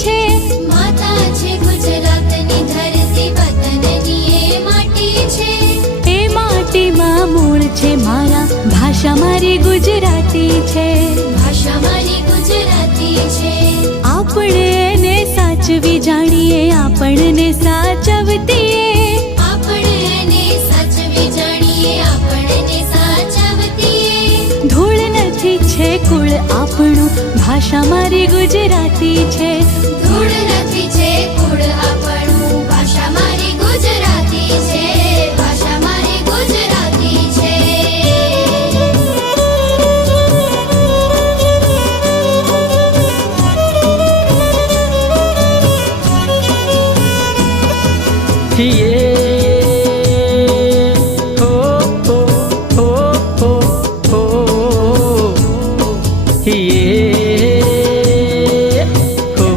છે. માતા છે ગુજરાતની ધરતી, વતનની એ માટી છે. એ માટીમાં મૂળ છે મારા, ભાષા મારી ગુજરાતી છે. ભાષા મારી ગુજરાતી છે. આપણે એને સાચવી જાણીએ, આપણને સાચવતીએ. આપણે એને સાચવી જાણીએ, આપણને સાચવતીએ. ધૂળ નથી છે કુળ આપણું, ભાષા મારી ગુજરાતી છે. ધૂળ નથી છે કુળ આપણું, ભાષા મારી ગુજરાતી છે. ભાષા મારી ગુજરાતી છે. ये